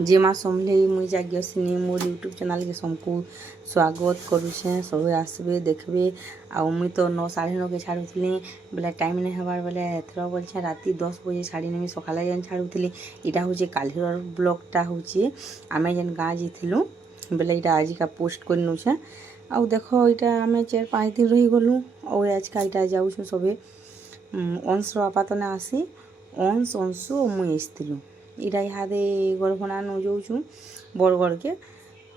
जे माँ समले मुई जाग्यसिनी मोर YouTube channel के सबको स्वागत करुछे। सब आसबे देखबे। आ मुई तो 9 साढ़े 9 के छाड़ुली बेले टाइम नहीं हबार बेले एथर बोलछे राति 10 बजे छाड़ी नेमी सकाले जेन छाड़ुली। इटा होचे कालीर ब्लॉगटा होचे आमे जेन गाँ जाइथिलु बेले इटा आजिका पोस्ट कर नउछे। आउ देखो इटा आमे 4-5 दिन रही गलु और आजका इटा जाउछु सबे अंश आपातने आसी अंश अंशु मुई आसथिलु। इटा इहादे गड़भणा न जाऊँ बरगढ़ के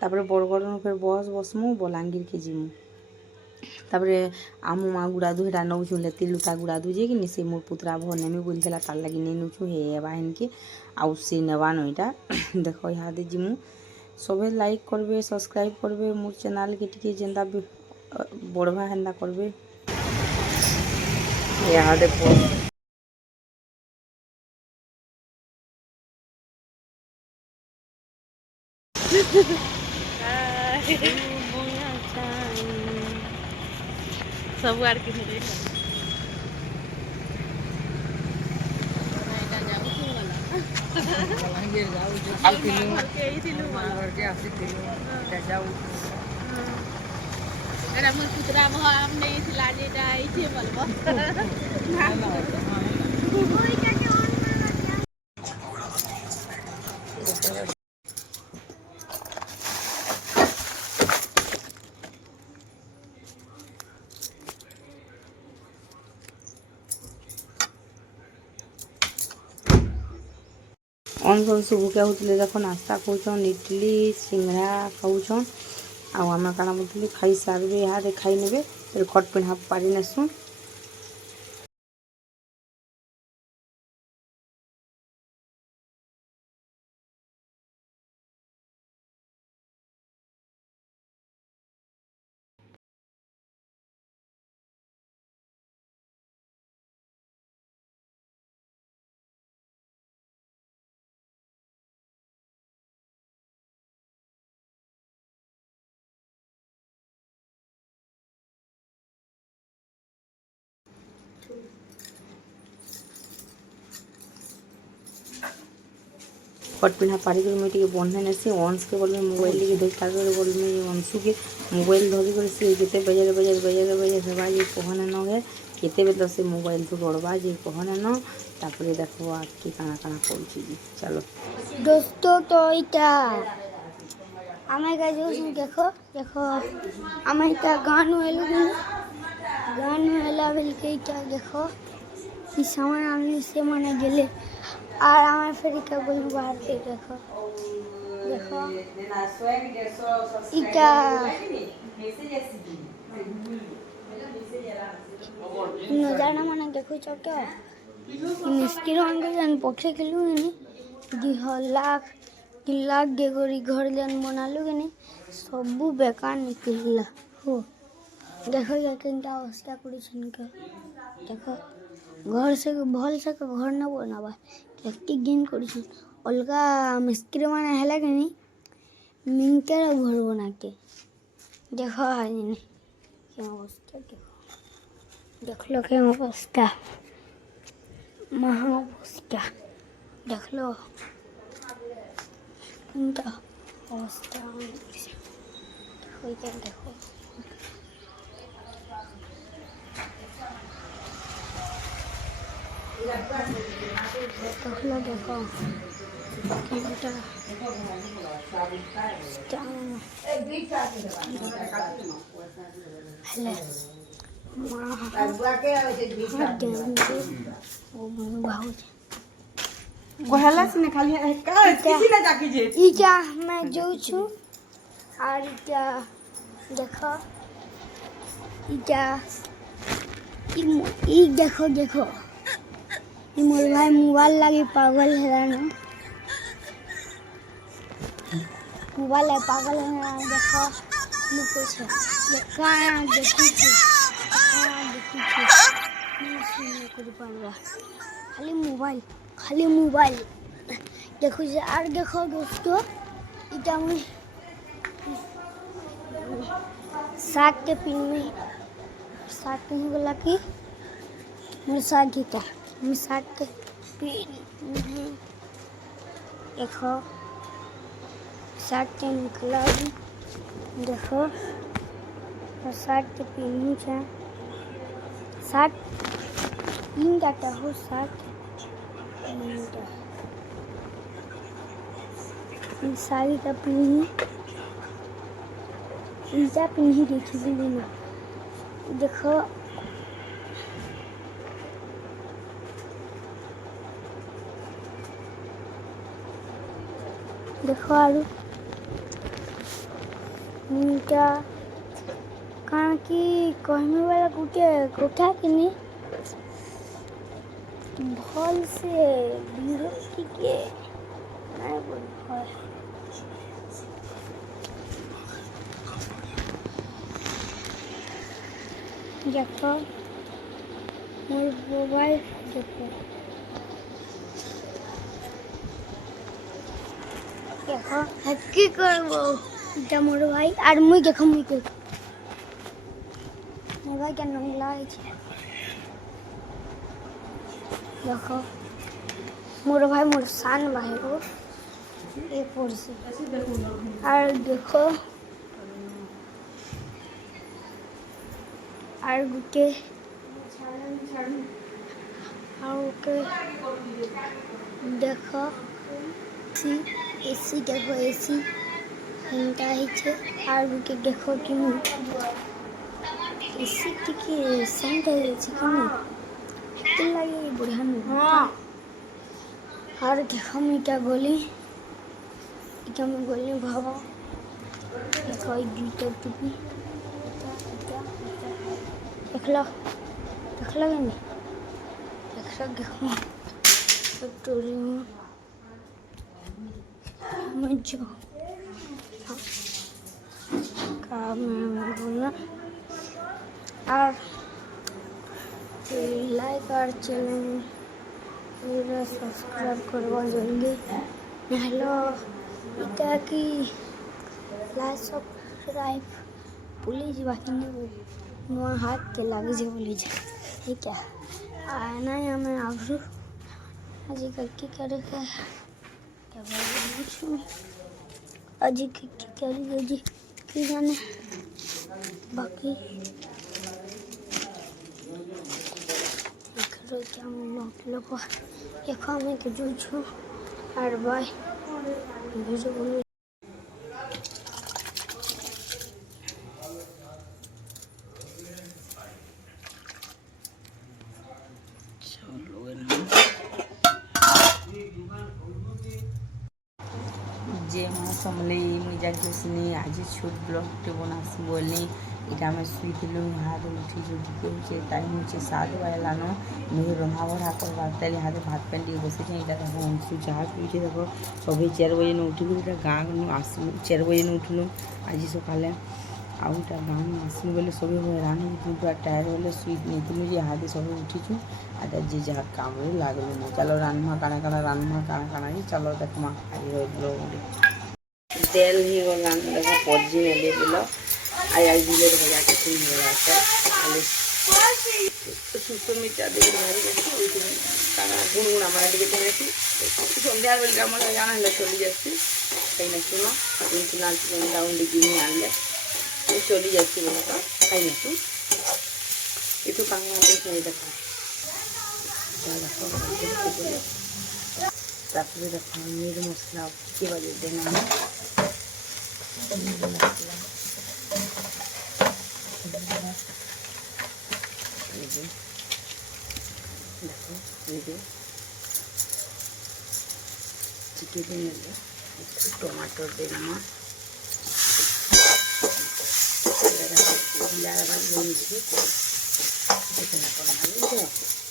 तापर बरगढ़ फिर बस बसमु बलांगीर के जीमु तापरे आमु माँ गुड़ादु हेटा नौछु लेती लुता गुड़ादु जे कि से मोर पुतरा भर नेमी बोलतेला तार लगी नहीं नौछु हे एबा हेनके आउ से नेबानो इटा देखो इहादे जीमु। सबे लाइक करबे सब्सक्राइब करबे मोर चैनल के टिके जेंदा बढ़वा हेंदा करबे। इहादे सब आर के पुतरा भाव नहीं थिला जेटा आइछे बोलबो अंश शुभ क्या होते देखो नास्ता खाऊन इडली सिंगड़ा खाऊन आम काଣା बोलते खाई सारे यहाँ खाई ने फिर खट पिढ़ा पारी नेसु। खट पिढ़ा पारी कर मुझे बंधे नेसी अंश के बोल मोबाइल लेके देख तार बोल अंशु के मोबाइल धरिक सी जिते बजारे बजारे बजारे बजारे हेबा जे कहने न गे केते बेल से मोबाइल तो गड़बा जे कहने न तापर देखो आके काना काना करूची चलो दोस्तों। तो इटा आमे का जो देखो देखो आमे इटा गान वेला बेल के इटा देखो ई सामान आने से माने गेले और आमे फिर इटा बोल बाहर के देखो देखो इटा नजारा माने देखो क्या मिस्किर जन पक्षे खेलू नहीं 2 लाख गेगोरी घर जन बनालू नहीं सबू बेकार निकलला हो। देखो या केनता अवस्था करूछन के देखो घर से भल से घर न बनाबा केती गिन करूछन अलगा मिस्त्री माने हैला के नहीं मिनके घर बना के देखो आनी क्या अवस्था देख लो क्या अवस्था महा अवस्था देख लो इनका अवस्था देखो देखो देखो कहला से खाली किसी ना जाके जे इटा मैं जो छु और इटा देखो इटा ई देखो देखो ई मोर भाई मोबाइल लगी पागल है ना मोबाइल है पागल है ना देखो लुको छे ये काया देखी छे नहीं सुन कर पावा खाली मोबाइल देखो जे आर देखो दोस्तों इटा में साग के पिन में साग कहीं बोला कि मेरे साग इटा मैं साग के पिन देखो शर्ट के निकला अभी। देखो शर्ट के पहनी है। शर्ट तीन का हो शर्ट साड़ी का पहनी इंचा पहनी देखी ना। देखो देखो आलू क्या कहाँ की कहने वाला गुटे कोठा के नहीं भल से विरोधी के नहीं बोल देखो मोर मोबाइल देखो देखो हैकी करबो इटा मोर भाई आर मुई देखो मुई के मोर भाई के नाम लागे छे। देखो मोर भाई मोर सान भाई हो एक पोर से और देखो और गुटे और के देखो एसी देखो एसी हिंटा ही छे और गुटे देखो कि एसी टिके सेंट है कि तो लगे बढ़िया नहीं। हाँ और देखो मैं क्या गोली क्या मैं गोली भावा देखो जूते टिपी देख लो नहीं देख लो देखो फैक्ट्री में मुझे काम में बोलना और लाइक और चैनल मेरा सब्सक्राइब करवा जल्दी हेलो इटा की लाइक सब्सक्राइब पुलिस बाकी नहीं वहाँ हाथ के लग जाए पुलिस ठीक है आना है हमें आबरू आज की करेगा क्या बोलूँ आज की करेगा जी की जाने बाकी क्या लोग देखो मैं तो जो छू और बाय वीडियो जे समले मुझे जानी आज छोट ब्लॉग बनास बोलनी इटा में शुईलु हाथ उठी उठे टाइम हो 7 बजलान मुझे रंधा बढ़ा करवा तेल हाथ भात पानी टे बस देखो चाह पीछे देखो सभी 4 बजे न उठिलु इटा गाँव आसलु 4 बजे न उठिलु आज सकाले आउटा गाँव आसलु बोले सभी हैरान हो पूरा टायर बोले शुई नहीं जे हाथ सब उठीचु आटा जे जहाँ काम लगलु चलो रान्मा काना काना चलो देखमा आज ब्लॉग तेल ही गलान देखो पजी नेली बोलो आई दिले भजा के तीन बड़ा खाली सुसु मिर्चा दे भारी देखो ताना गुणगुणा मार दिके तेसी सन्ध्या बेल काम जाना है चली जासी कहीं ना सुनो तीन लाल चिकन डाउन दिखी आनले ये चली जासी बोला तो कहीं ना तू ये तो कांगना देख नहीं देखा ताकि देखो मीट मसाला के वजह देना है मसाला देखो ये चिकन टमाटर देना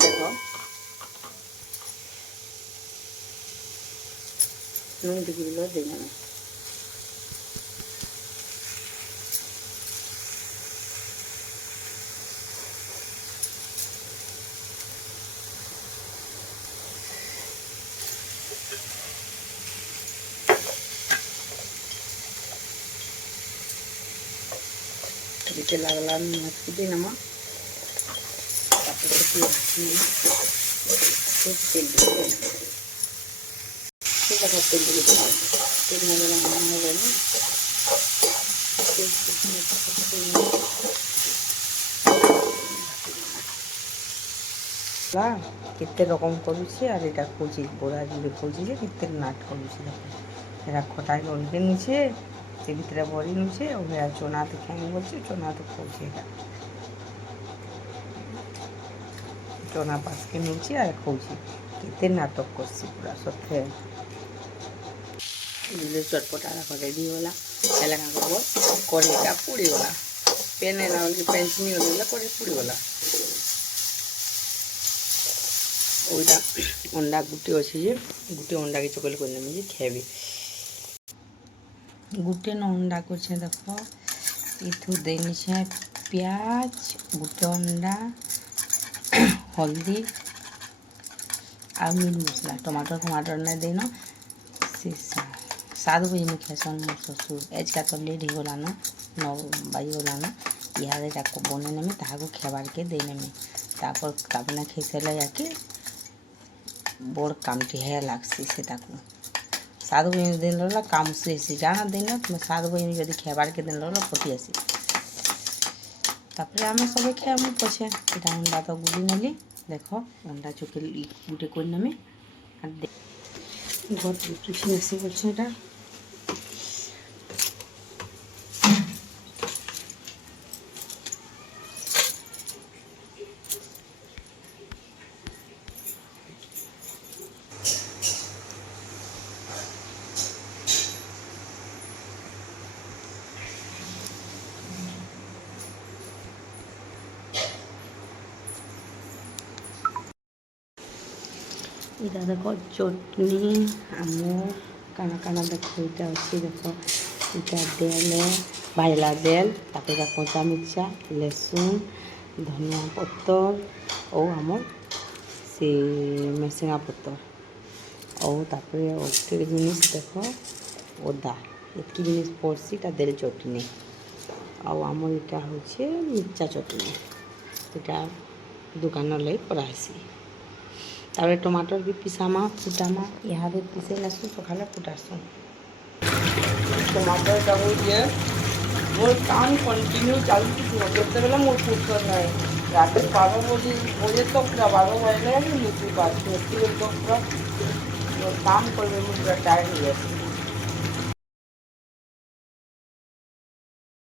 देखो नून किलो देना দিতে লাগলাম মাছটি নামা তারপরে কি তেল দিয়ে ঠিক আছে তেল দিয়ে କେତେ ରକମ କରୁଛି ଆର୍ ଏଇଟା କହୁଛି ବରା ଯୋଉଠି କହୁଛି ଯେ କେତେ ନାଟ କରୁଛି ଦେଖ ଏଇଟା ଖଟା କରିକି ନୁଛେ ସେ ଭିତରେ ଭରି ନୁଛେ ଆଉ ଏଇଟା ଚନା ତ ଖାଇନି ବୋଲছে ଚନା ତ ଖାଉଛି ଏଇଟା ଚନା ପାସକେ ନଉଛି ଆର୍ ଖାଉଛି କେତେ ନାଟକ କରୁଛି ପୁରା ସତରେ ଚଟପଟା ରେଡ଼ି ହେଇଗଲା ହେଲେ କାଁ କରବ କଡ଼େଇଟା ପୋଡ଼ିଗଲା ପେନ୍ ହେଲା ବେଳକୁ ପେନ୍ ଚିନି ଗଲା କଡ଼େଇ ପୋଡ଼ିଗଲା ওইটা অন্ডা গুটি আছে যে গুটি অন্ডাকে চকল করে নেবে যে খেবে গুটে ন অন্ডা করছে দেখো এথু দিয়ে নিছে পেঁয়াজ গুটে অন্ডা হলদি আর মিট মশলা टमाटर नहीं देन से 7 बजे में खेसन मोर ससुर एजका तो लेट हो गला न 9 बजे गला न इहादे जाको बने नेमे ताहाको खेबार के दे नेमे तापर काबना खेसला याके बड़ कामटी है लागसी से 7 बजे दिन रहा काम से जाना दिन तुम 7 बजे जब खेबार के दिन रहा पति आसी तापर आम सब खेमु पछे इटा अंडा तो गुली नेली देख अंडा चुके गुटे कर नेमे घर टिफिन आसी पछे इटा इधर देखो चटनी आम काना काना देखो इटा अच्छी देखो इटा देल भाजला देल तापर कचा मिर्चा लहसुन धनिया पत्तर और आम से मेसिंगा पत्तर और तापर एक जिनिस देखो अदा एतकी जिनिस पड़सी देल चटनी आम इटा हूँ मिर्चा चटनी इटा दुकान लगे करासी तापर टमाटर भी पिसामा फुटामा यहाँ पिसे नसु सकाले फुटासु टमाटर का हो गया मोर काम कंटिन्यू चालू करते बेला मोर फुटकर ना रात 12 बजे तक पूरा 12 बजे लगे मुझे बात तो पूरा काम कर पूरा टाइम हो गया